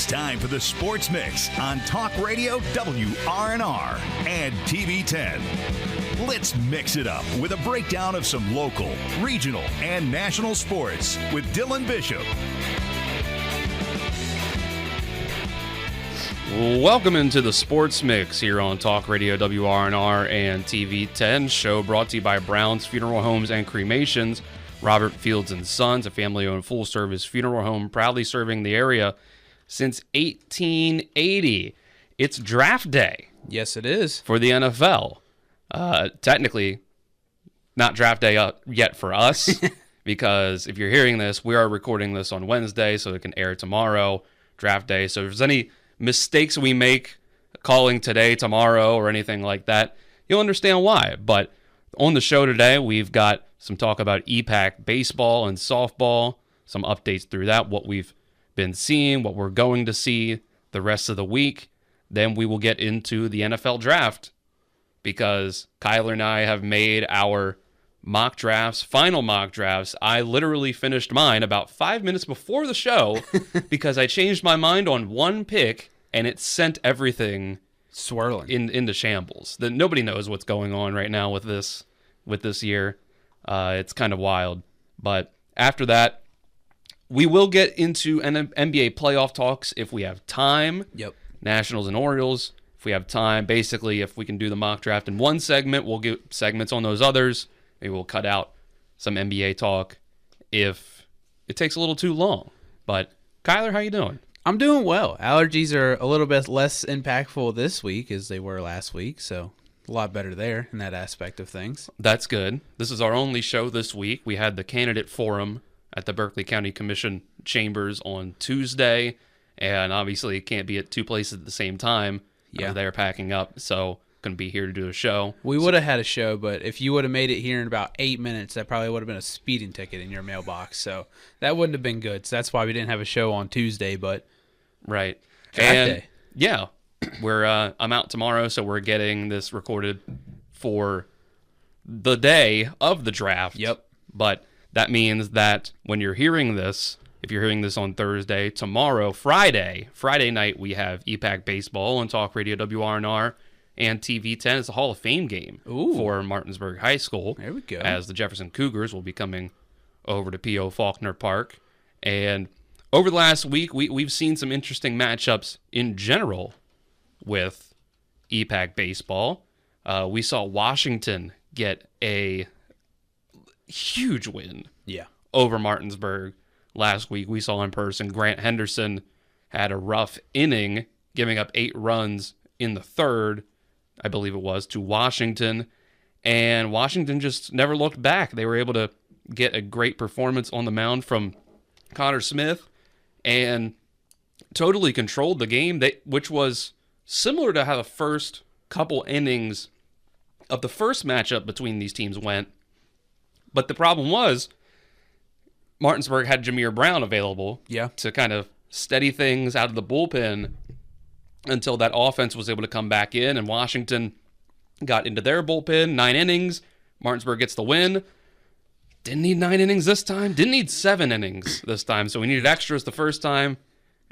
It's time for the Sports Mix on Talk Radio WRNR and TV 10. Let's mix it up with a breakdown of some local, regional, and national sports with Dylan Bishop. Welcome into the Sports Mix here on Talk Radio WRNR and TV 10. Show brought to you by Brown's Funeral Homes and Cremations. Robert Fields & Sons, a family-owned full-service funeral home proudly serving the area since 1880. It's draft day. Yes, it is. For the NFL. Technically, not draft day yet for us, because if you're hearing this, we are recording this on Wednesday, so it can air tomorrow, draft day. So if there's any mistakes we make calling today, tomorrow, or anything like that, you'll understand why. But on the show today, we've got some talk about EPAC baseball and softball, some updates through that, what we've been seeing, what we're going to see the rest of the week. Then we will get into the NFL draft, because Kyler and I have made our mock drafts, final mock drafts. I literally finished mine about 5 minutes before the show because I changed my mind on one pick, and it sent everything swirling into shambles. Nobody knows what's going on right now with this year. It's kind of wild. But after that, we will get into NBA playoff talks if we have time. Yep. Nationals and Orioles, if we have time. Basically, if we can do the mock draft in one segment, we'll get segments on those others. Maybe we'll cut out some NBA talk if it takes a little too long. But, Kyler, how you doing? I'm doing well. Allergies are a little bit less impactful this week as they were last week, so a lot better there in that aspect of things. That's good. This is our only show this week. We had the candidate forum at the Berkeley County Commission chambers on Tuesday, and obviously it can't be at two places at the same time. Yeah. They're packing up, so couldn't be here to do a show. We would have had a show, but if you would have made it here in about 8 minutes, that probably would have been a speeding ticket in your mailbox. So that wouldn't have been good. So that's why we didn't have a show on Tuesday. But right, draft and day. Yeah, I'm out tomorrow, so we're getting this recorded for the day of the draft. Yep. But that means that when you're hearing this, if you're hearing this on Thursday, tomorrow, Friday night, we have EPAC baseball on Talk Radio WRNR and TV 10. It's a Hall of Fame game for Martinsburg High School. There we go. As the Jefferson Cougars will be coming over to P.O. Faulkner Park. And over the last week, we've seen some interesting matchups in general with EPAC baseball. We saw Washington get a huge win over Martinsburg last week. We saw in person Grant Henderson had a rough inning, giving up 8 runs in the third, I believe it was, to Washington. And Washington just never looked back. They were able to get a great performance on the mound from Connor Smith and totally controlled the game, which was similar to how the first couple innings of the first matchup between these teams went. But the problem was Martinsburg had Jameer Brown available to kind of steady things out of the bullpen until that offense was able to come back in, and Washington got into their bullpen, 9 innings. Martinsburg gets the win. Didn't need 9 innings this time. Didn't need 7 innings this time, so we needed extras the first time,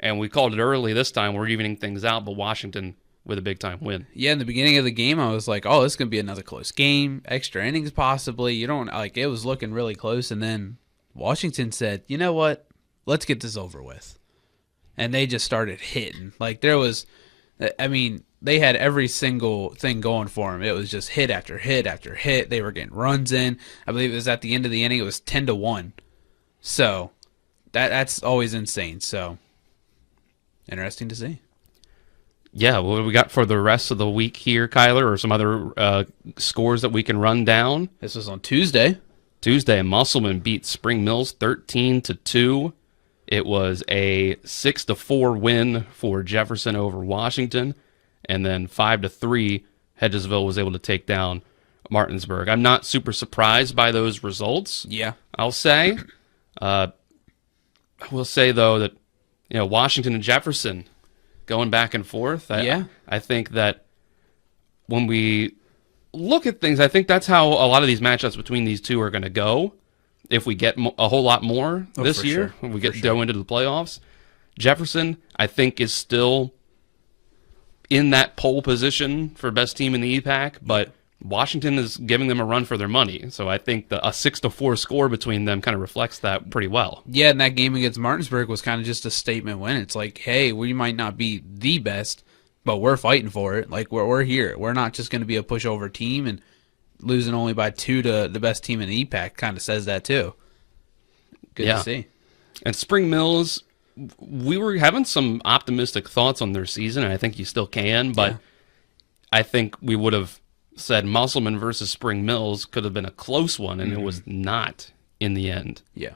and we called it early this time. We're evening things out, but Washington with a big-time win. Yeah, in the beginning of the game, I was like, oh, this is going to be another close game, extra innings possibly. It was looking really close, and then Washington said, you know what, let's get this over with. And they just started hitting. They had every single thing going for them. It was just hit after hit after hit. They were getting runs in. I believe it was at the end of the inning, it was 10-1. So that's always insane. So interesting to see. Yeah, what do we got for the rest of the week here, Kyler, or some other scores that we can run down? This was on Tuesday. Musselman beat Spring Mills 13-2. It was a 6-4 win for Jefferson over Washington, and then 5-3, Hedgesville was able to take down Martinsburg. I'm not super surprised by those results. Yeah, I'll say. I will say though that Washington and Jefferson going back and forth. I think that when we look at things, I think that's how a lot of these matchups between these two are going to go. If we get a whole lot more this year, when we go into the playoffs, Jefferson, I think, is still in that pole position for best team in the EPAC, but Washington is giving them a run for their money. So I think a 6-4 score between them kind of reflects that pretty well. Yeah, and that game against Martinsburg was kind of just a statement win. It's like, hey, we might not be the best, but we're fighting for it. Like, we're here. We're not just going to be a pushover team, and losing only by 2 to the best team in the EPAC kind of says that too. Good to see. And Spring Mills, we were having some optimistic thoughts on their season, and I think you still can, but I think we would have said Musselman versus Spring Mills could have been a close one, and it was not in the end. Yeah.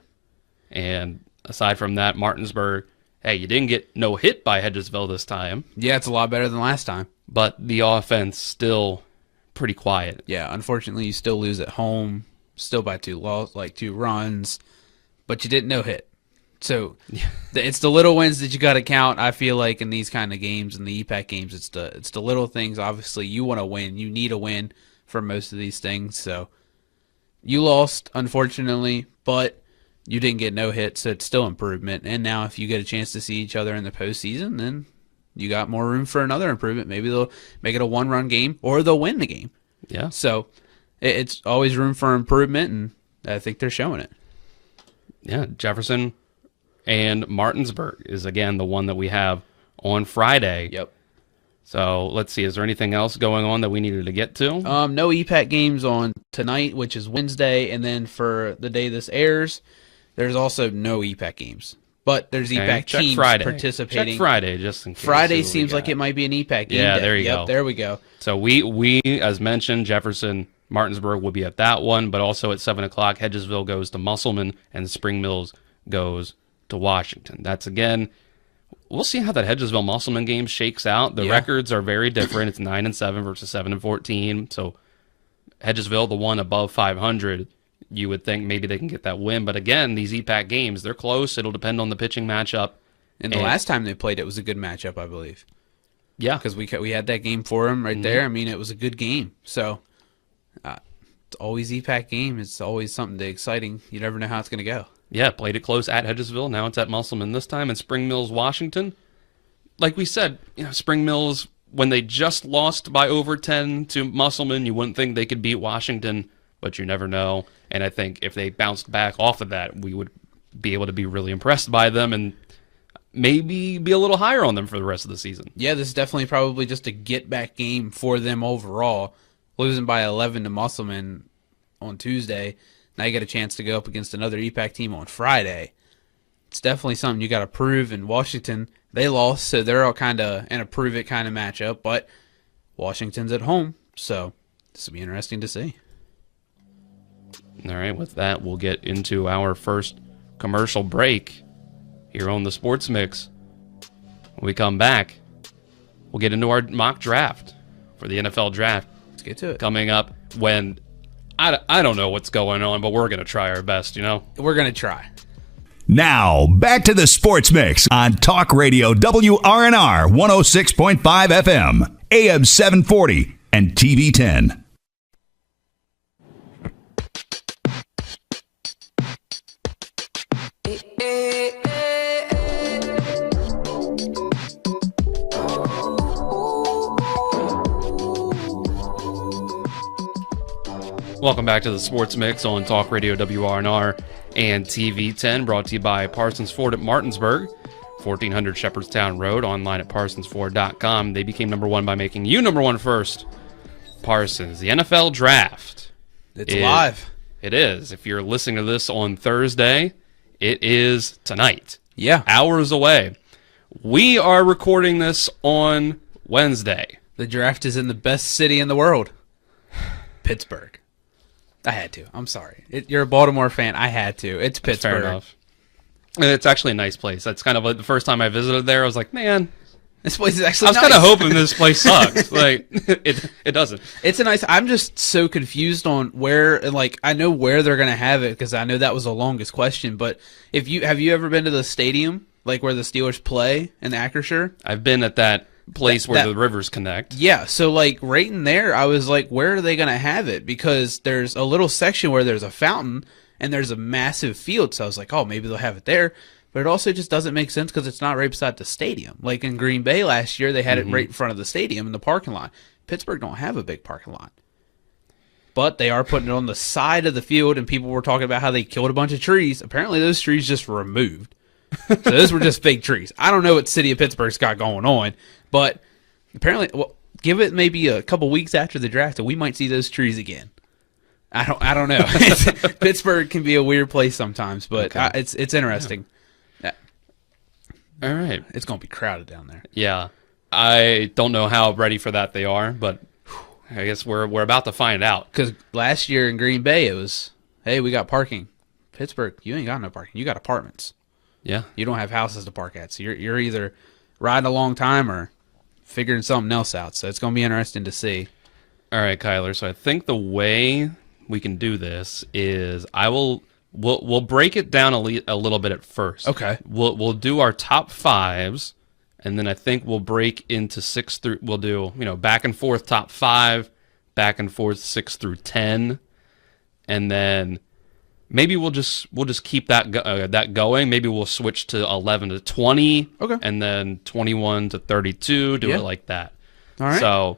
And aside from that, Martinsburg, hey, you didn't get no hit by Hedgesville this time. Yeah, it's a lot better than last time. But the offense still pretty quiet. Yeah, unfortunately, you still lose at home, still by 2 runs, but you didn't no hit. So it's the little wins that you got to count. I feel like in these kind of games, in the EPAC games, it's the little things. Obviously, you want to win. You need a win for most of these things. So you lost, unfortunately, but you didn't get no hit, so it's still improvement. And now if you get a chance to see each other in the postseason, then you got more room for another improvement. Maybe they'll make it a 1-run game, or they'll win the game. Yeah. So it's always room for improvement, and I think they're showing it. Yeah, Jefferson and Martinsburg is, again, the one that we have on Friday. Yep. So let's see. Is there anything else going on that we needed to get to? No EPAC games on tonight, which is Wednesday, and then for the day this airs, there's also no EPAC games. But there's EPAC teams participating. Check Friday, just in case. Friday seems like it might be an EPAC game Yeah, day. there you go. There we go. So we, as mentioned, Jefferson, Martinsburg will be at that one, but also at 7 o'clock, Hedgesville goes to Musselman, and Spring Mills goes to Washington. That's, again, we'll see how that Hedgesville-Musselman game shakes out. The records are very different. It's 9-7 versus 7-14. So Hedgesville, the one above 500, you would think maybe they can get that win. But again, these EPAC games, they're close. It'll depend on the pitching matchup. And the last time they played, it was a good matchup, I believe. Yeah. Because we had that game for them right there. I mean, it was a good game. So it's always EPAC game. It's always something exciting. You never know how it's going to go. Yeah, played it close at Hedgesville. Now it's at Musselman this time. And Spring Mills, Washington. Like we said, Spring Mills, when they just lost by over 10 to Musselman, you wouldn't think they could beat Washington, but you never know. And I think if they bounced back off of that, we would be able to be really impressed by them and maybe be a little higher on them for the rest of the season. Yeah, this is definitely probably just a get-back game for them overall. Losing by 11 to Musselman on Tuesday. Now you get a chance to go up against another EPAC team on Friday. It's definitely something you got to prove. In Washington, they lost, so they're all kind of in a prove-it kind of matchup. But Washington's at home, so this will be interesting to see. All right, with that, we'll get into our first commercial break here on the Sports Mix. When we come back, we'll get into our mock draft for the NFL draft. Let's get to it. Coming up when I don't know what's going on, but we're going to try our best, We're going to try. Now, back to the Sports Mix on Talk Radio WRNR 106.5 FM, AM 740, and TV 10. Welcome back to the Sports Mix on Talk Radio WRNR and TV 10, brought to you by Parsons Ford at Martinsburg, 1400 Shepherdstown Road, online at parsonsford.com. They became number one by making you number one first. Parsons, the NFL draft. It's live. It is. If you're listening to this on Thursday, it is tonight. Yeah. Hours away. We are recording this on Wednesday. The draft is in the best city in the world, Pittsburgh. I had to. I'm sorry. You're a Baltimore fan. I had to. It's Pittsburgh. Fair enough. And it's actually a nice place. That's kind of like the first time I visited there. I was like, man, this place is actually nice. I was kind of hoping this place sucks. Like, it doesn't. It's a nice. I'm just so confused on where, like, I know where they're gonna have it because I know that was the longest question. But have you ever been to the stadium, like where the Steelers play in Acrisure? I've been at that place where the rivers connect. Yeah, so like right in there, I was like, where are they going to have it? Because there's a little section where there's a fountain and there's a massive field. So I was like, oh, maybe they'll have it there. but it also just doesn't make sense because it's not right beside the stadium. Like in Green Bay last year, they had it right in front of the stadium in the parking lot. Pittsburgh don't have a big parking lot. But they are putting it on the side of the field, and people were talking about how they killed a bunch of trees. Apparently, those trees just were removed. So those were just fake trees. I don't know what city of Pittsburgh's got going on, but apparently, well, give it maybe a couple weeks after the draft, and we might see those trees again. I don't know. Pittsburgh can be a weird place sometimes, but it's interesting. Yeah. All right. It's going to be crowded down there. Yeah. I don't know how ready for that they are, but I guess we're about to find out. Because last year in Green Bay, it was, hey, we got parking. Pittsburgh, you ain't got no parking. You got apartments. Yeah. You don't have houses to park at. So you're either riding a long time or figuring something else out. So it's going to be interesting to see. All right, Kyler. So I think the way we can do this is we'll break it down a little bit at first. Okay. We'll do our top fives, and then I think we'll break into 6 through. We'll do back and forth top 5, back and forth 6 through 10, and then maybe we'll just keep that going. Maybe we'll switch to 11 to 20, okay, and then 21 to 32. Do it like that. All right. So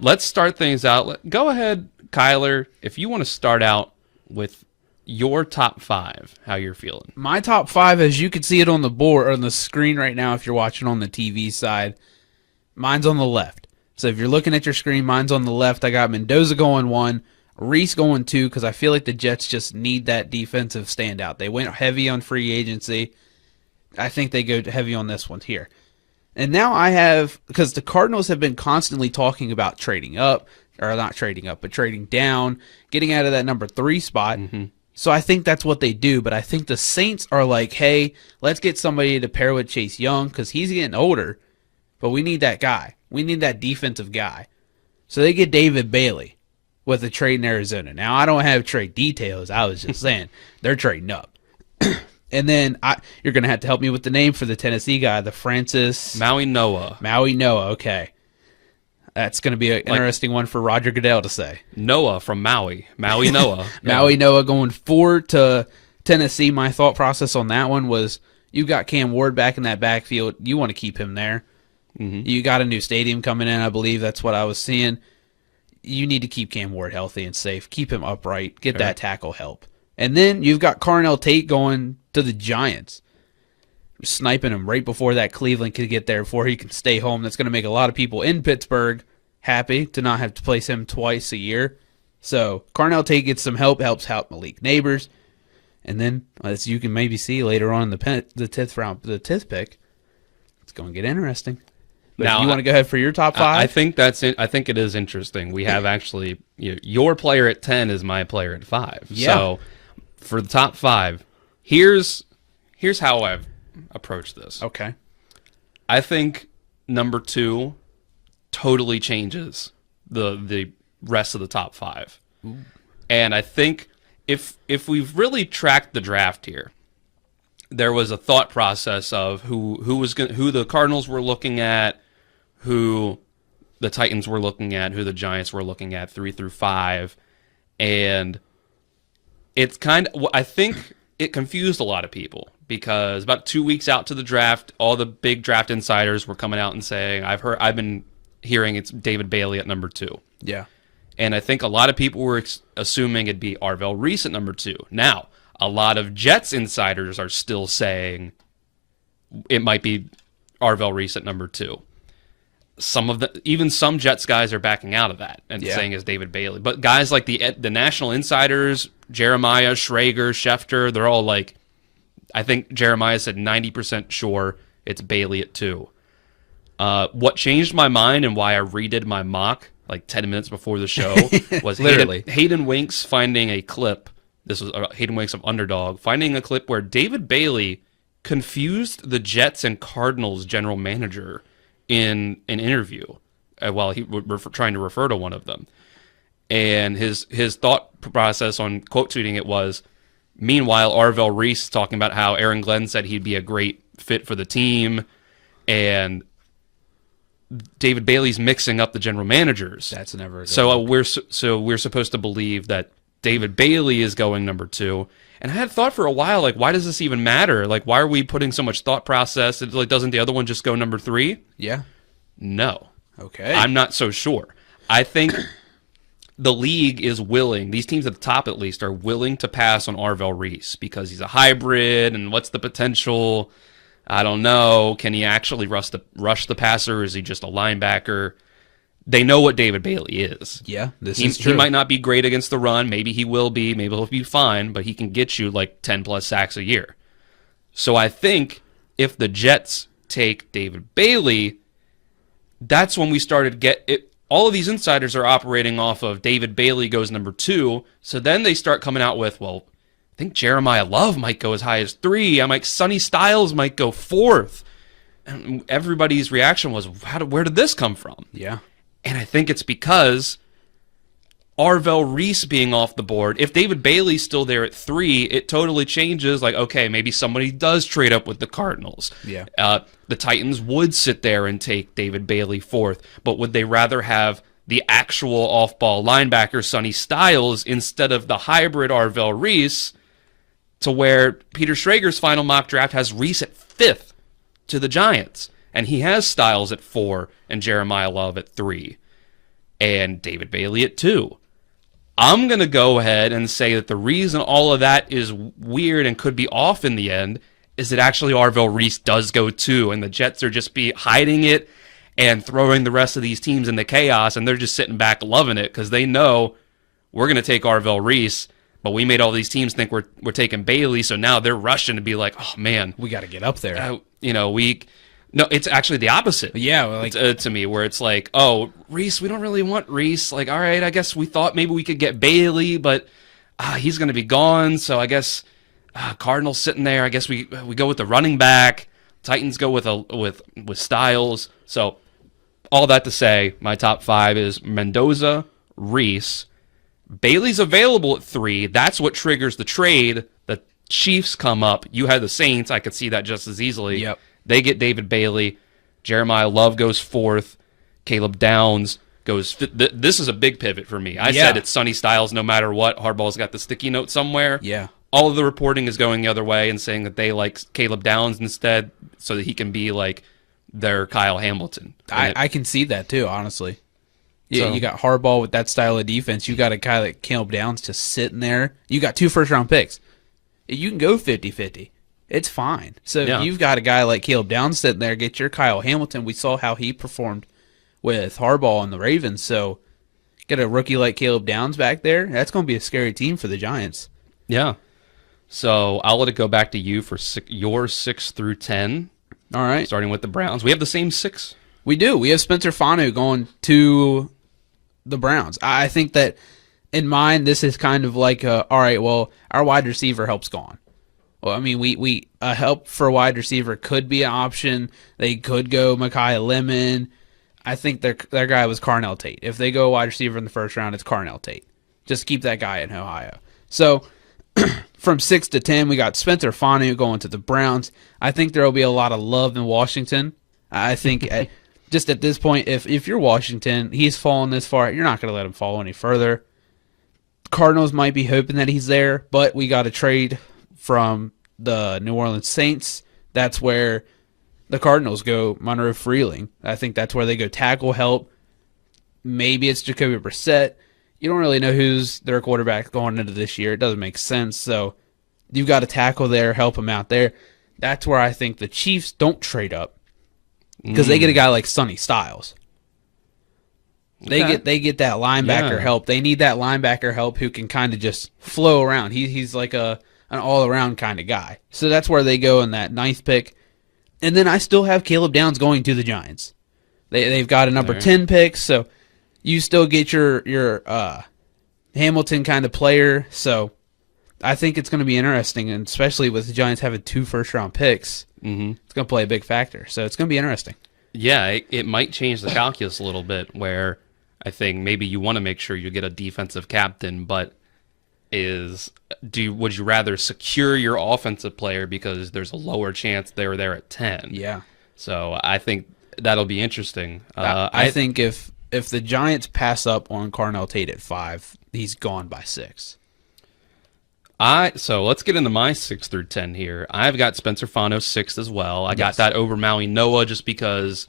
let's start things out. Go ahead, Kyler, if you want to start out with your top 5, how you're feeling. My top 5, as you can see it on the board or on the screen right now, if you're watching on the TV side, mine's on the left. So if you're looking at your screen, mine's on the left. I got Mendoza going 1, Reese going 2, because I feel like the Jets just need that defensive standout. They went heavy on free agency. I think they go heavy on this one here. And now I have, because the Cardinals have been constantly talking about trading up, or not trading up, but trading down, getting out of that number 3 spot. Mm-hmm. So I think that's what they do. But I think the Saints are like, hey, let's get somebody to pair with Chase Young because he's getting older, but we need that guy. We need that defensive guy. So they get David Bailey with a trade in Arizona. Now, I don't have trade details. I was just saying they're trading up. And then you're going to have to help me with the name for the Tennessee guy, the Francis Maui Noah. Maui Noah, okay. That's going to be an interesting one for Roger Goodell to say. Noah from Maui. Maui Noah. Maui Noah going 4 to Tennessee. My thought process on that one was you got Cam Ward back in that backfield. You want to keep him there. Mm-hmm. You got a new stadium coming in, I believe. That's what I was seeing. You need to keep Cam Ward healthy and safe. Keep him upright. Get that tackle help. And then you've got Carnell Tate going to the Giants. Sniping him right before that Cleveland could get there, before he can stay home. That's going to make a lot of people in Pittsburgh happy to not have to place him twice a year. So Carnell Tate gets some help, helps out Malik Neighbors. And then, as you can maybe see later on in the 10th pick, it's going to get interesting. But now, if you want to go ahead for your top 5? I think I think it is interesting. We have actually your player at 10 is my player at 5. Yeah. So for the top 5, here's how I've approached this. Okay. I think number 2 totally changes the rest of the top 5. Ooh. And I think if we've really tracked the draft here, there was a thought process of who the Cardinals were looking at, who the Titans were looking at, who the Giants were looking at 3 through 5, and it's I think it confused a lot of people because about 2 weeks out to the draft, all the big draft insiders were coming out and saying, I've been hearing it's David Bailey at number 2. Yeah. And I think a lot of people were assuming it'd be Arvell Reese at number 2. Now, a lot of Jets insiders are still saying it might be Arvell Reese at number 2. Even some Jets guys are backing out of that and saying it's David Bailey. But guys like the national insiders, Jeremiah, Schrager, Schefter, they're all like, I think Jeremiah said 90% sure it's Bailey at 2. What changed my mind and why I redid my mock like 10 minutes before the show was Hayden Winks finding a clip. This was Hayden Winks of Underdog, finding a clip where David Bailey confused the Jets and Cardinals general manager in an interview while he was trying to refer to one of them. And his thought process on quote tweeting it was, meanwhile, Arvell Reese talking about how Aaron Glenn said he'd be a great fit for the team, and David Bailey's mixing up the general managers. That's never a good so we're supposed to believe that David Bailey is going number 2. And I had thought for a while, like, why does this even matter? Like, why are we putting so much thought process? Like, doesn't the other one just go number 3? Yeah. No. Okay. I'm not so sure. I think the league is willing, these teams at the top at least, are willing to pass on Arvell Reese because he's a hybrid, and what's the potential? I don't know. Can he actually rush the passer, or is he just a linebacker? They know what David Bailey is. Yeah, this is true. He might not be great against the run. Maybe he will be. Maybe he'll be fine, but he can get you like 10-plus sacks a year. So I think if the Jets take David Bailey, that's when we started get it. All of these insiders are operating off of David Bailey goes number 2. So then they start coming out with, well, I think Jeremiah Love might go as high as 3. I'm like, Sonny Styles might go 4th. And everybody's reaction was, where did this come from? Yeah. And I think it's because Arvell Reese being off the board, if David Bailey's still there at 3, it totally changes. Like, okay, maybe somebody does trade up with the Cardinals. Yeah. The Titans would sit there and take David Bailey 4th, but would they rather have the actual off-ball linebacker, Sonny Styles, instead of the hybrid Arvell Reese, to where Peter Schrager's final mock draft has Reese at 5th to the Giants, and he has Styles at 4 and Jeremiah Love at 3 and David Bailey at 2. I'm going to go ahead and say that the reason all of that is weird and could be off in the end is that actually Arvell Reese does go 2, and the Jets are just be hiding it and throwing the rest of these teams into chaos, and they're just sitting back loving it because they know we're going to take Arvell Reese, but we made all these teams think we're taking Bailey, so now they're rushing to be like, oh, man. We got to get up there. No, it's actually the opposite. Yeah, well, like to me, where it's like, oh, Reese, we don't really want Reese. Like, all right, I guess we thought maybe we could get Bailey, but he's going to be gone. So I guess Cardinals sitting there. I guess we go with the running back. Titans go with Styles. So all that to say, my top 5 is Mendoza, Reese. Bailey's available at 3. That's what triggers the trade. The Chiefs come up. You had the Saints. I could see that just as easily. Yep. They get David Bailey. Jeremiah Love goes 4th. Caleb Downs goes 5th. This is a big pivot for me. I said it's Sonny Styles no matter what. Harbaugh's got the sticky note somewhere. Yeah. All of the reporting is going the other way and saying that they like Caleb Downs instead so that he can be like their Kyle Hamilton. I can see that too, honestly. Yeah, So- you got Harbaugh with that style of defense. You got a guy like Caleb Downs just sitting there. You got 2 first-round picks. You can go 50-50. It's fine. So Yeah. if you've got a guy like Caleb Downs sitting there, get your Kyle Hamilton. We saw how he performed with Harbaugh and the Ravens. So get a rookie like Caleb Downs back there. That's going to be a scary team for the Giants. Yeah. So I'll let it go back to you for your 6 through 10, All right. starting with the Browns. We have the same 6. We do. We have Spencer Fanu going to the Browns. I think that in mine, this is kind of like, all right, well, our wide receiver help's gone. Well, I mean, we help for a wide receiver could be an option. They could go Micaiah Lemon. I think their guy was Carnell Tate. If they go wide receiver in the first round, it's Carnell Tate. Just keep that guy in Ohio. So from 6 to 10, we got Spencer Fanu going to the Browns. I think there will be a lot of love in Washington. I think just at this point, if you're Washington, he's fallen this far, you're not going to let him fall any further. Cardinals might be hoping that he's there, but we got a trade from the New Orleans Saints. That's where the Cardinals go Monroe Freeling. I think that's where they go tackle help. Maybe it's Jacoby Brissett. You don't really know who's their quarterback going into this year. It doesn't make sense. So you've got to tackle there, help him out there. That's where I think the Chiefs don't trade up because they get a guy like Sonny Styles. They get that linebacker help. They need that linebacker help who can kind of just flow around. He's like an all-around kind of guy. So that's where they go in that 9th pick. And then I still have Caleb Downs going to the Giants. They've got a number 10 pick, so you still get your Hamilton kind of player. So I think it's going to be interesting, and especially with the Giants having 2 first-round picks, it's going to play a big factor. So it's going to be interesting. Yeah, it might change the calculus a little bit where I think maybe you want to make sure you get a defensive captain, but would you rather secure your offensive player because there's a lower chance they're there at 10? Yeah. So I think that'll be interesting. I think if the Giants pass up on Carnell Tate at 5, he's gone by 6. So let's get into my 6 through 10 here. I've got Spencer Fano 6th as well. I got that over Maui Noah just because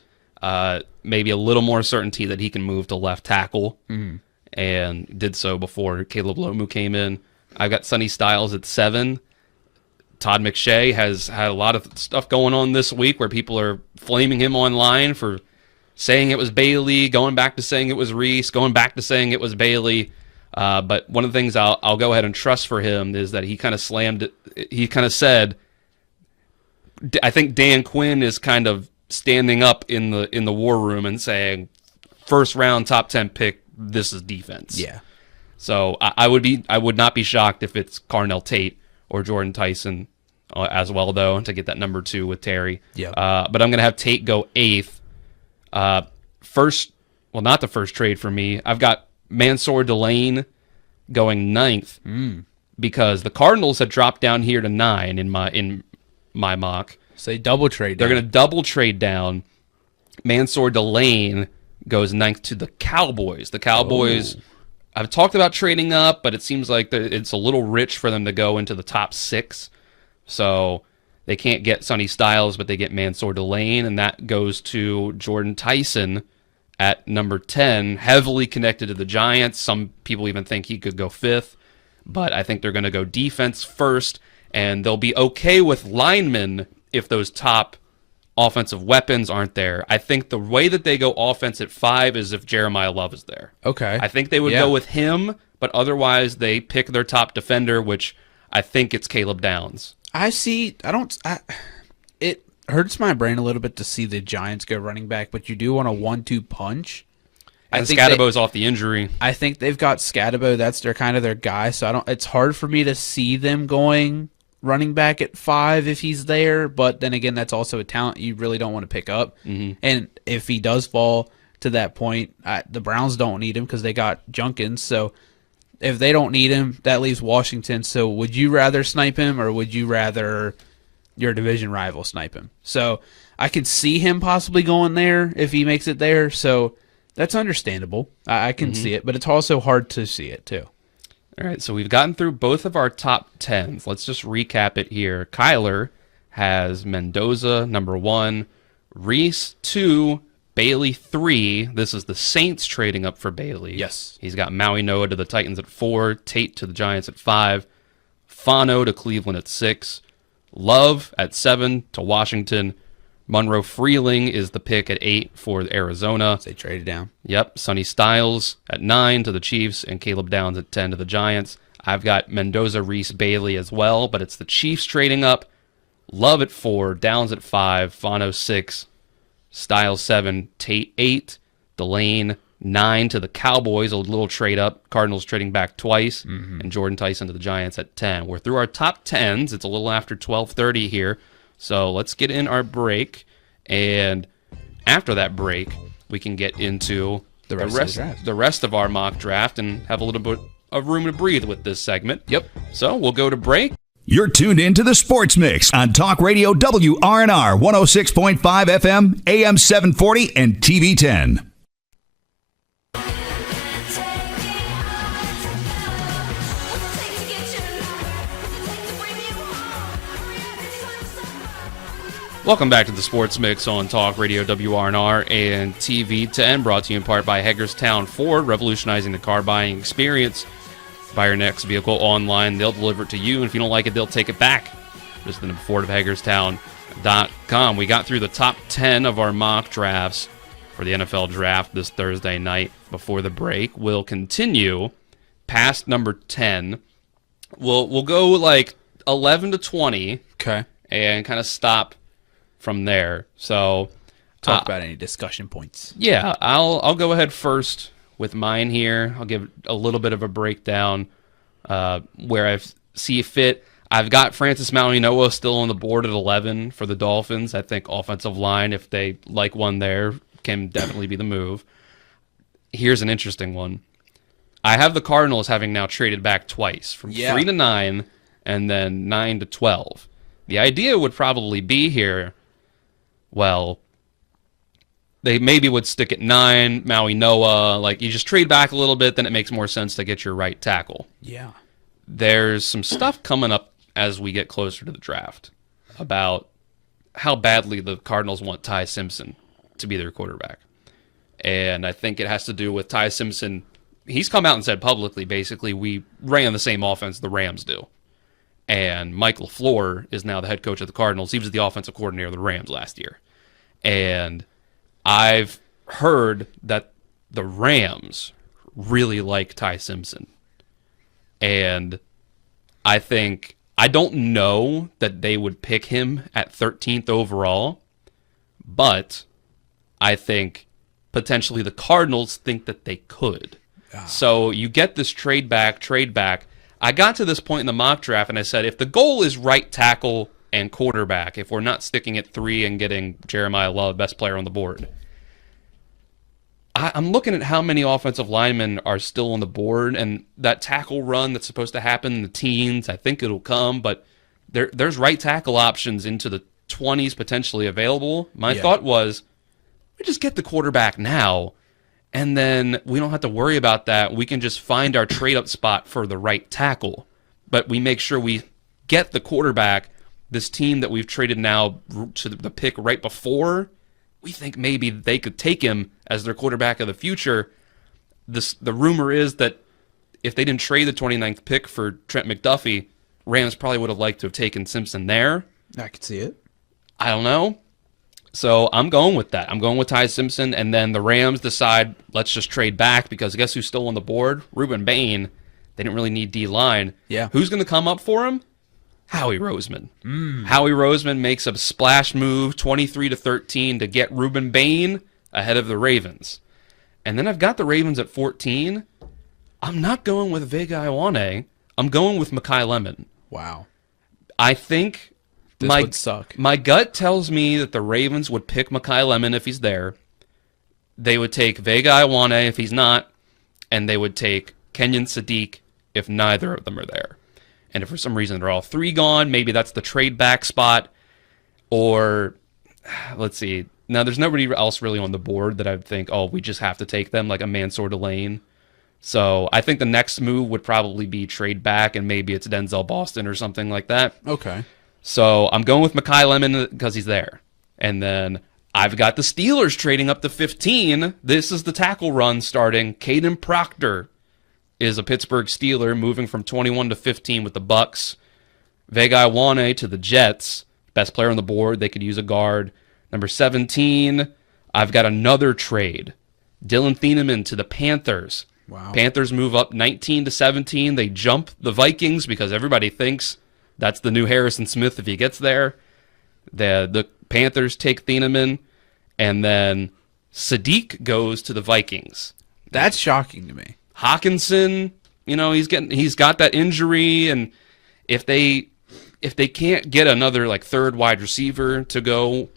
maybe a little more certainty that he can move to left tackle, and did so before Caleb Lomu came in. I've got Sonny Styles at 7. Todd McShay has had a lot of stuff going on this week where people are flaming him online for saying it was Bailey, going back to saying it was Reese, going back to saying it was Bailey. But one of the things I'll go ahead and trust for him is that he kind of slammed it. He kind of said, I think Dan Quinn is kind of standing up in the war room and saying, first round top 10 pick, this is defense. Yeah. So I would not be shocked if it's Carnell Tate or Jordan Tyson as well, though, to get that number 2 with Terry. Yeah. But I'm going to have Tate go 8th. Not the first trade for me. I've got Mansour Delane going 9th because the Cardinals had dropped down here to 9 in my mock. So they double trade. They're going to double trade down. Mansour Delane goes 9th to the Cowboys. The Cowboys, I've talked about trading up, but it seems like it's a little rich for them to go into the top 6. So they can't get Sonny Styles, but they get Mansour Delane, and that goes to Jordan Tyson at number 10, heavily connected to the Giants. Some people even think he could go 5th, but I think they're going to go defense first, and they'll be okay with linemen if those top offensive weapons aren't there. I think the way that they go offense at 5 is if Jeremiah Love is there. Okay. I think they would go with him, but otherwise they pick their top defender, which I think it's Caleb Downs. It hurts my brain a little bit to see the Giants go running back, but you do want a 1-2 punch. And Scadabo's off the injury. I think they've got Scadabo. That's their guy. So it's hard for me to see them going running back at 5 if he's there. But then again, that's also a talent you really don't want to pick up. Mm-hmm. And if he does fall to that point, the Browns don't need him because they got Junkins. So if they don't need him, that leaves Washington. So would you rather snipe him or would you rather your division rival snipe him? So I could see him possibly going there if he makes it there. So that's understandable. I can see it, but it's also hard to see it too. All right, so we've gotten through both of our top 10s. Let's just recap it here. Kyler has Mendoza, number 1, Reese, 2, Bailey, 3. This is the Saints trading up for Bailey. Yes. He's got Maui Noah to the Titans at 4, Tate to the Giants at 5, Fano to Cleveland at 6, Love at 7 to Washington. Monroe Freeling is the pick at 8 for Arizona. They traded down. Yep. Sonny Styles at 9 to the Chiefs and Caleb Downs at 10 to the Giants. I've got Mendoza, Reese, Bailey as well, but it's the Chiefs trading up. Love at 4, Downs at 5, Fano 6, Styles 7, Tate 8, Delane 9 to the Cowboys, a little trade up. Cardinals trading back twice, and Jordan Tyson to the Giants at 10. We're through our top 10s. It's a little after 12:30 here. So let's get in our break, and after that break, we can get into the rest of our mock draft and have a little bit of room to breathe with this segment. Yep. So we'll go to break. You're tuned into the Sports Mix on Talk Radio WRNR 106.5 FM, AM 740, and TV 10. Welcome back to the Sports Mix on Talk Radio WRNR and TV 10, brought to you in part by Hagerstown Ford, revolutionizing the car buying experience. Buy your next vehicle online. They'll deliver it to you, and if you don't like it, they'll take it back. Visit them at FordofHagerstown.com. We got through the top 10 of our mock drafts for the NFL draft this Thursday night. Before the break, we'll continue past number 10. We'll go like 11 to 20. Okay. And kind of stop from there. So talk about any discussion points. Yeah, I'll go ahead first with mine here. I'll give a little bit of a breakdown where I see fit. I've got Francis Mauigoa still on the board at 11 for the Dolphins. I think offensive line, if they like one there, can definitely be the move. Here's an interesting one. I have the Cardinals having now traded back twice from 3 to 9 and then 9 to 12. The idea would probably be here, well, they maybe would stick at 9, Maui Noah. Like, you just trade back a little bit, then it makes more sense to get your right tackle. Yeah. there's some stuff coming up as we get closer to the draft about how badly the Cardinals want Ty Simpson to be their quarterback. And I think it has to do with Ty Simpson. He's come out and said publicly, basically, we ran the same offense the Rams do. And Mike LaFleur is now the head coach of the Cardinals. He was the offensive coordinator of the Rams last year. And I've heard that the Rams really like Ty Simpson. And I don't know that they would pick him at 13th overall, but I think potentially the Cardinals think that they could. So you get this trade back. I got to this point in the mock draft, and I said, if the goal is right tackle and quarterback, if we're not sticking at 3 and getting Jeremiah Love, best player on the board, I'm looking at how many offensive linemen are still on the board, and that tackle run that's supposed to happen in the teens, I think it'll come, but there's right tackle options into the 20s potentially available. My thought was, we just get the quarterback now, and then we don't have to worry about that. We can just find our trade-up spot for the right tackle, but we make sure we get the quarterback. This team that we've traded now to the pick right before, we think maybe they could take him as their quarterback of the future. The rumor is that if they didn't trade the 29th pick for Trent McDuffie, Rams probably would have liked to have taken Simpson there. I could see it. I don't know. So I'm going with that. I'm going with Ty Simpson, and then the Rams decide, let's just trade back, because guess who's still on the board? Ruben Bain. They didn't really need D-line. Yeah. Who's going to come up for him? Howie Roseman. Howie Roseman makes a splash move, 23-13, to get Ruben Bain ahead of the Ravens. And then I've got the Ravens at 14. I'm not going with Vega Ioane. I'm going with Mekhi Lemon. Wow. I think This would suck. My gut tells me that the Ravens would pick Mekhi Lemon if he's there. They would take Vega Ioane if he's not. And they would take Kenyon Sadiq if neither of them are there. And if for some reason they're all 3 gone, maybe that's the trade back spot. Or, let's see. Now, there's nobody else really on the board that I would think, we just have to take them, like a Mansour Delane. So I think the next move would probably be trade back, and maybe it's Denzel Boston or something like that. Okay. So I'm going with Mekhi Lemon because he's there. And then I've got the Steelers trading up to 15. This is the tackle run starting. Caden Proctor is a Pittsburgh Steeler, moving from 21 to 15 with the Bucks. Vega Ioane to the Jets, best player on the board. They could use a guard. Number 17, I've got another trade. Dylan Thieneman to the Panthers. Wow. Panthers move up 19 to 17. They jump the Vikings because everybody thinks that's the new Harrison Smith if he gets there. The Panthers take Thieneman, and then Sadiq goes to the Vikings. That's shocking to me. Hawkinson, he's got that injury, and if they can't get another like third wide receiver to go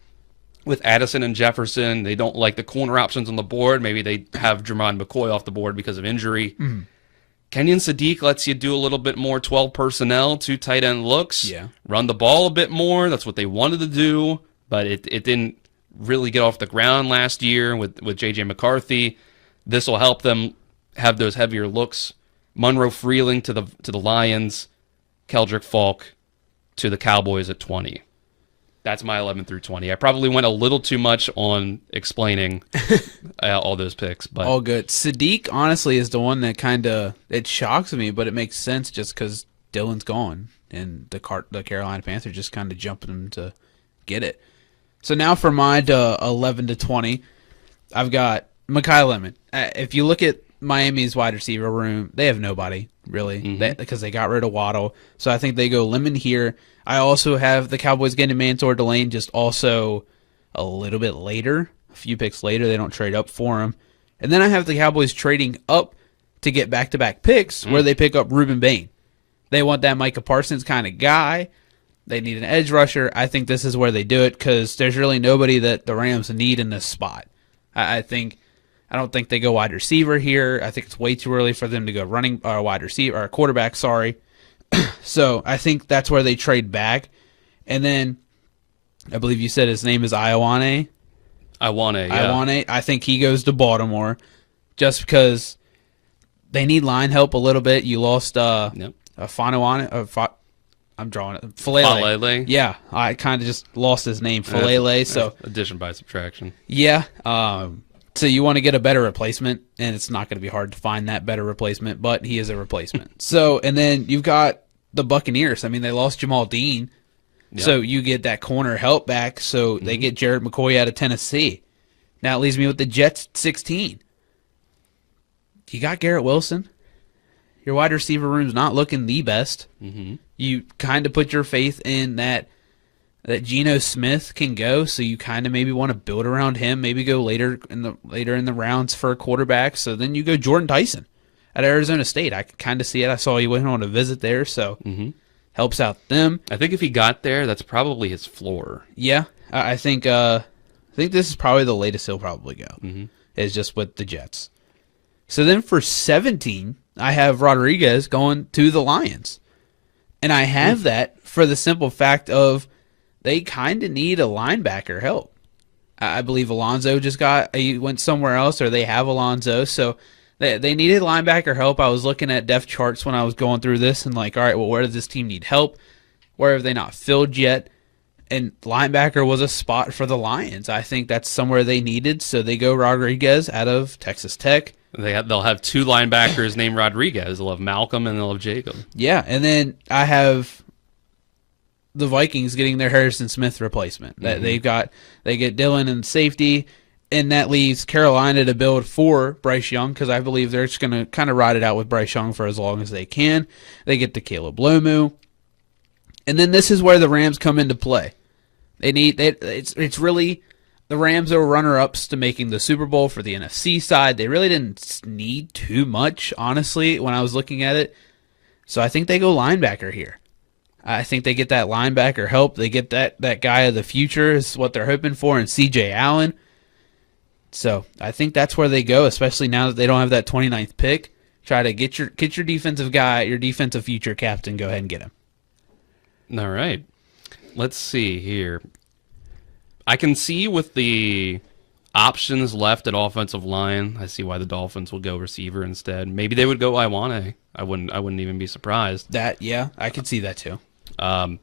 with Addison and Jefferson, they don't like the corner options on the board. Maybe they have Jermon McCoy off the board because of injury. Kenyon Sadiq lets you do a little bit more 12 personnel, 2 tight end looks, run the ball a bit more. That's what they wanted to do, but it didn't really get off the ground last year with J.J. McCarthy. This will help them have those heavier looks. Monroe Freeling to the Lions, Keldrick Falk to the Cowboys at 20. That's my 11 through 20. I probably went a little too much on explaining all those picks, but all good. Sadiq, honestly, is the one that it shocks me, but it makes sense just because Dylan's gone, and the Carolina Panthers just kind of jumping him to get it. So now for my 11 to 20, I've got Mekhi Lemon. If you look at Miami's wide receiver room, they have nobody, really, because they got rid of Waddle. So I think they go Lemon here. I also have the Cowboys getting Mansour Delane just also a little bit later, a few picks later. They don't trade up for him. And then I have the Cowboys trading up to get back-to-back picks where they pick up Ruben Bain. They want that Micah Parsons kind of guy. They need an edge rusher. I think this is where they do it because there's really nobody that the Rams need in this spot. I don't think they go wide receiver here. I think it's way too early for them to go wide receiver or quarterback. Sorry. So I think that's where they trade back, and then I believe you said his name is Ioane. Ioane. I think he goes to Baltimore, just because they need line help a little bit. You lost I'm drawing it. Falele. Falele. Yeah, I kind of just lost his name, Falele. So addition by subtraction. yeah. So you want to get a better replacement, and it's not going to be hard to find that better replacement, but he is a replacement. So, and then you've got the Buccaneers. I mean, they lost Jamal Dean, so you get that corner help back. So they get Jared McCoy out of Tennessee. Now it leaves me with the Jets at 16. You got Garrett Wilson. Your wide receiver room's not looking the best. Mm-hmm. You kind of put your faith in that Geno Smith can go, so you kind of maybe want to build around him. Maybe go later in the rounds for a quarterback. So then you go Jordan Tyson at Arizona State. I could kind of see it. I saw he went on a visit there, so helps out them. I think if he got there, that's probably his floor. Yeah, I think this is probably the latest he'll probably go. Is just with the Jets. So then for 17, I have Rodriguez going to the Lions, and I have that for the simple fact of they kind of need a linebacker help. I believe Alonzo he went somewhere else, or they have Alonzo, so they needed linebacker help. I was looking at depth charts when I was going through this and like, all right, well, where does this team need help? Where have they not filled yet? And linebacker was a spot for the Lions. I think that's somewhere they needed, so they go Rodriguez out of Texas Tech. They'll have two linebackers named Rodriguez. They'll have Malcolm and they'll have Jacob. Yeah, and then I have the Vikings getting their Harrison Smith replacement. That they get Dillon in safety, and that leaves Carolina to build for Bryce Young, because I believe they're just going to kind of ride it out with Bryce Young for as long as they can. They get to Caleb Lomu, and then this is where the Rams come into play. It's really the Rams are runner-ups to making the Super Bowl for the NFC side. They really didn't need too much, honestly, when I was looking at it. So I think they go linebacker here. I think they get that linebacker help. They get that guy of the future is what they're hoping for in C.J. Allen. So I think that's where they go, especially now that they don't have that 29th pick. Try to get your defensive guy, your defensive future captain, go ahead and get him. All right. Let's see here. I can see with the options left at offensive line, I see why the Dolphins will go receiver instead. Maybe they would go Iwane. I wouldn't even be surprised. I could see that too. I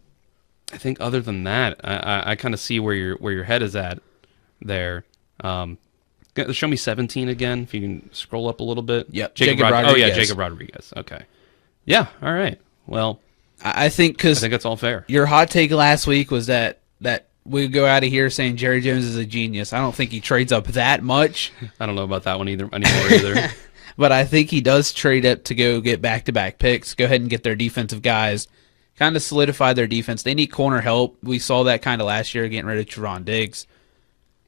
think other than that, I kind of see where your head is at there. Show me 17 again, if you can scroll up a little bit. Yep. Jacob Rodriguez. Oh yeah, Jacob Rodriguez. Okay. Yeah. All right. Well, I think that's all fair. Your hot take last week was that we go out of here saying Jerry Jones is a genius. I don't think he trades up that much. I don't know about that one anymore either. But I think he does trade up to go get back-to-back picks, go ahead and get their defensive guys, kind of solidify their defense. They need corner help. We saw that kind of last year getting rid of Trevon Diggs.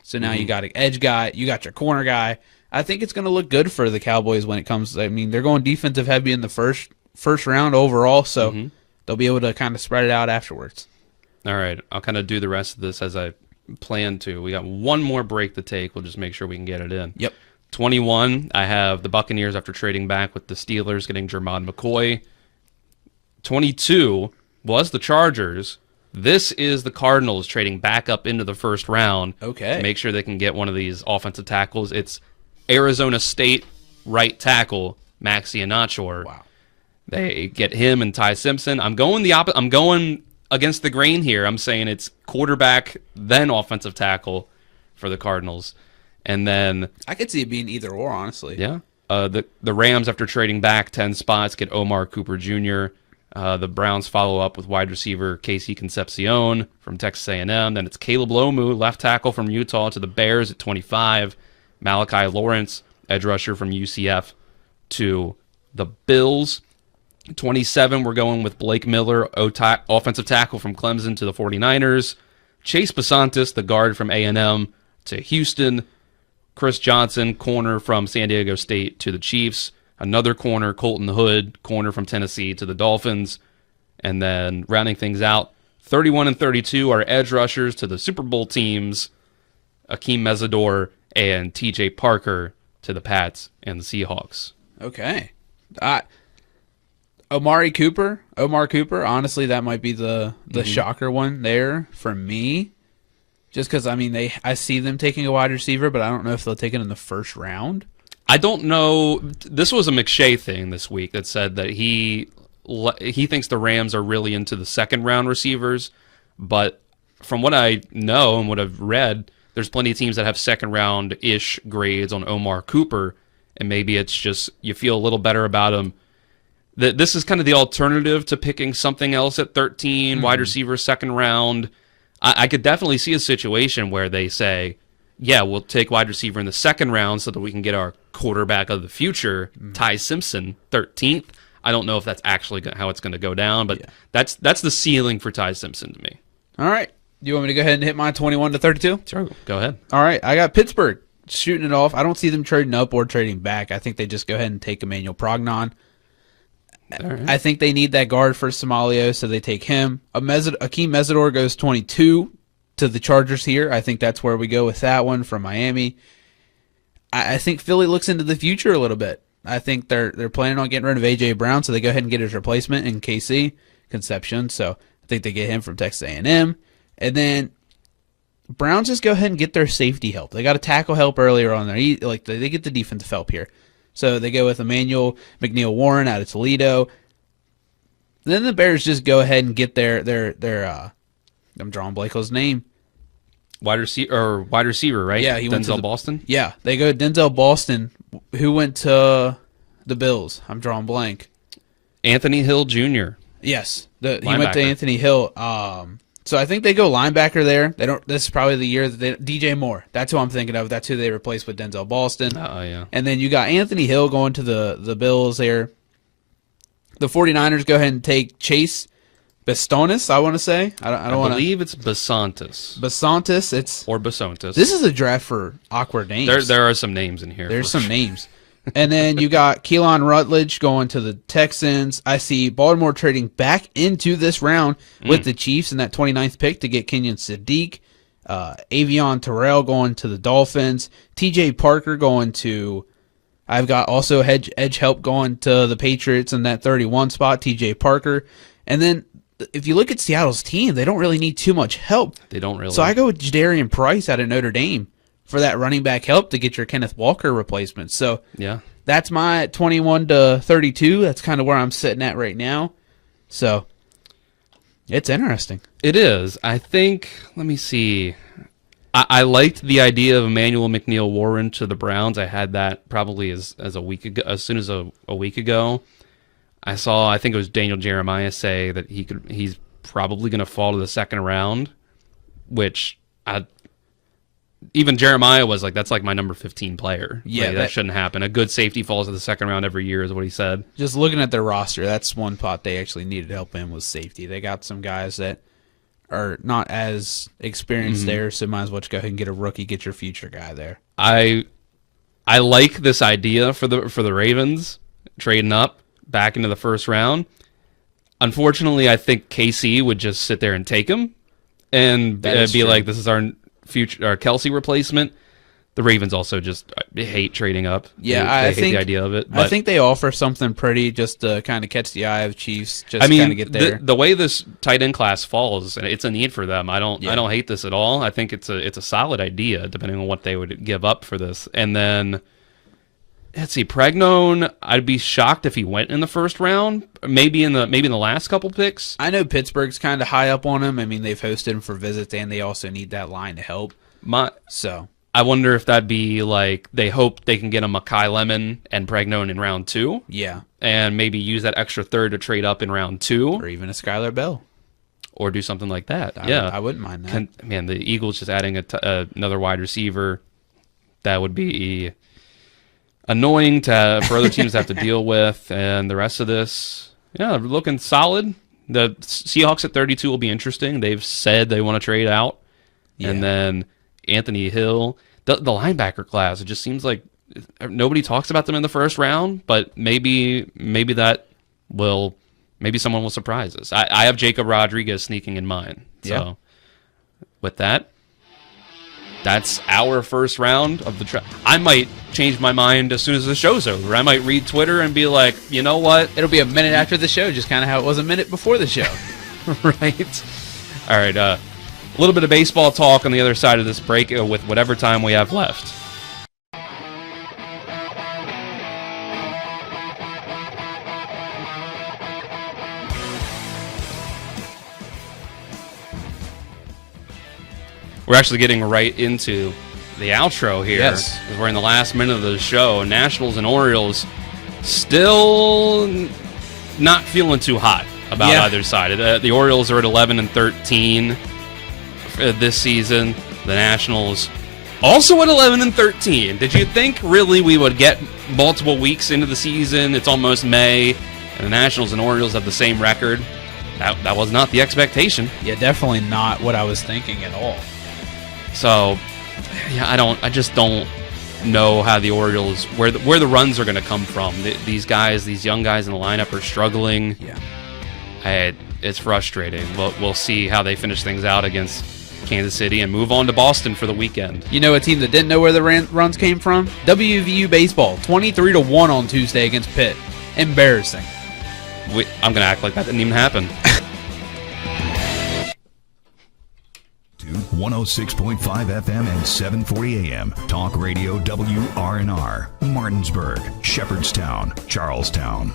So now you got an edge guy. You got your corner guy. I think it's going to look good for the Cowboys when it comes. I mean, they're going defensive heavy in the first round overall, so they'll be able to kind of spread it out afterwards. All right, I'll kind of do the rest of this as I plan to. We got one more break to take. We'll just make sure we can get it in. Yep. 21, I have the Buccaneers after trading back with the Steelers, getting Jermon McCoy. 22 was the Chargers. This is the Cardinals trading back up into the first round. Okay. To make sure they can get one of these offensive tackles. It's Arizona State right tackle, Maxi Anachor. Wow. They get him and Ty Simpson. I'm going I'm going against the grain here. I'm saying it's quarterback, then offensive tackle for the Cardinals. And then I could see it being either or, honestly. Yeah. The Rams, after trading back 10 spots, get Omar Cooper Jr. The Browns follow up with wide receiver Casey Concepcion from Texas A&M. Then it's Caleb Lomu, left tackle from Utah, to the Bears at 25. Malachi Lawrence, edge rusher from UCF, to the Bills. 27, we're going with Blake Miller, offensive tackle from Clemson, to the 49ers. Chase Basantis, the guard from A&M, to Houston. Chris Johnson, corner from San Diego State, to the Chiefs. Another corner, Colton Hood, corner from Tennessee, to the Dolphins. And then rounding things out, 31 and 32 are edge rushers to the Super Bowl teams, Akeem Mesidor and T.J. Parker, to the Pats and the Seahawks. Okay. Omar Cooper, honestly, that might be the shocker one there for me. Just because, I mean, I see them taking a wide receiver, but I don't know if they'll take it in the first round. I don't know. This was a McShay thing this week that said that he he thinks the Rams are really into the second round receivers, but from what I know and what I've read, there's plenty of teams that have second round ish grades on Omar Cooper, and maybe it's just you feel a little better about him. This is kind of the alternative to picking something else at 13, wide receiver second round. I could definitely see a situation where they say, yeah, we'll take wide receiver in the second round so that we can get our quarterback of the future, Ty Simpson, 13th. I don't know if that's actually how it's going to go down, but that's the ceiling for Ty Simpson to me. All right. You want me to go ahead and hit my 21 to 32? Sure, go ahead. All right. I got Pittsburgh shooting it off. I don't see them trading up or trading back. I think they just go ahead and take Emmanuel Prognon. Right. I think they need that guard for Somalio, so they take him. Akeem Mesidor goes 22 to the Chargers here. I think that's where we go with that one from Miami. I think Philly looks into the future a little bit. I think they're planning on getting rid of A.J. Brown, so they go ahead and get his replacement in KC, Concepcion. So I think they get him from Texas A&M. And then Browns just go ahead and get their safety help. They got a tackle help earlier on there. They get the defensive help here. So they go with Emmanuel McNeil-Warren out of Toledo. Then the Bears just go ahead and get their I'm drawing Blakely's name. Wide receiver, right? Yeah, he went to Denzel Boston. Yeah, they go Denzel Boston, who went to the Bills. I'm drawing blank. Anthony Hill Jr. Yes, he went to Anthony Hill. So I think they go linebacker there. They don't. This is probably the year that DJ Moore. That's who I'm thinking of. That's who they replaced with Denzel Boston. Oh yeah. And then you got Anthony Hill going to the Bills there. The 49ers go ahead and take Chase Bastonis, I want to say. I believe it's Basantis. Basantis. Or Basontis. This is a draft for awkward names. There are some names in here. There's some names. And then you got Keelan Rutledge going to the Texans. I see Baltimore trading back into this round with the Chiefs in that 29th pick to get Kenyon Sadiq. Avion Terrell going to the Dolphins. TJ Parker going to... I've got also edge help going to the Patriots in that 31 spot, TJ Parker. And then if you look at Seattle's team, they don't really need too much help. They don't really. So I go with Jadarian Price out of Notre Dame for that running back help to get your Kenneth Walker replacement. So yeah, that's my 21 to 32. That's kind of where I'm sitting at right now. So it's interesting. It is. I think, let me see. I liked the idea of Emmanuel McNeil-Warren to the Browns. I had that probably as a week ago, as soon as a week ago. I think it was Daniel Jeremiah say that he's probably going to fall to the second round, which even Jeremiah was like, that's like my number 15 player. Yeah, that shouldn't happen. A good safety falls to the second round every year is what he said. Just looking at their roster, that's one pot they actually needed help in was safety. They got some guys that are not as experienced there, so might as well just go ahead and get a rookie, get your future guy there. I like this idea for the Ravens trading up back into the first round. Unfortunately, I think KC would just sit there and take him and be true. like, this is our future, our Kelsey replacement. The Ravens also just hate trading up. Yeah, they hate the idea of it. I think they offer something pretty just to kind of catch the eye of Chiefs. Just kind of get there. The way this tight end class falls, it's a need for them. I don't hate this at all. I think it's a solid idea, depending on what they would give up for this. And then let's see, Pregnon. I'd be shocked if he went in the first round. Maybe in the last couple picks. I know Pittsburgh's kind of high up on him. I mean, they've hosted him for visits, and they also need that line to help. I wonder if that'd be like they hope they can get a Makai Lemon and Pregnon in round 2. Yeah. And maybe use that extra third to trade up in round 2. Or even a Skylar Bell. Or do something like that. I wouldn't mind that. Man, the Eagles just adding another wide receiver, that would be annoying for other teams to have to deal with. And the rest of this, looking solid. The Seahawks at 32 will be interesting. They've said they want to trade out. Yeah. And then Anthony Hill. The linebacker class, it just seems like nobody talks about them in the first round, but maybe someone will surprise us. I have Jacob Rodriguez sneaking in mine. So with that, that's our first round of the draft. I might change my mind as soon as the show's over. I might read Twitter and be like, you know what? It'll be a minute after the show, just kind of how it was a minute before the show. Right. All right. A little bit of baseball talk on the other side of this break with whatever time we have left. we're actually getting right into the outro here. Yes. Because we're in the last minute of the show. Nationals and Orioles still not feeling too hot about either side. The Orioles are at 11-13 this season. The Nationals also at 11-13. Did you think really we would get multiple weeks into the season? It's almost May, and the Nationals and Orioles have the same record. That was not the expectation. Yeah, definitely not what I was thinking at all. So, yeah, I just don't know how the Orioles, where the runs are going to come from. These young guys in the lineup are struggling. Yeah. It's frustrating. We'll see how they finish things out against Kansas City and move on to Boston for the weekend. You know a team that didn't know where the runs came from? WVU baseball, 23-1 on Tuesday against Pitt. Embarrassing. I'm going to act like that didn't even happen. 106.5 FM and 740 AM. Talk Radio WRNR. Martinsburg, Shepherdstown, Charlestown.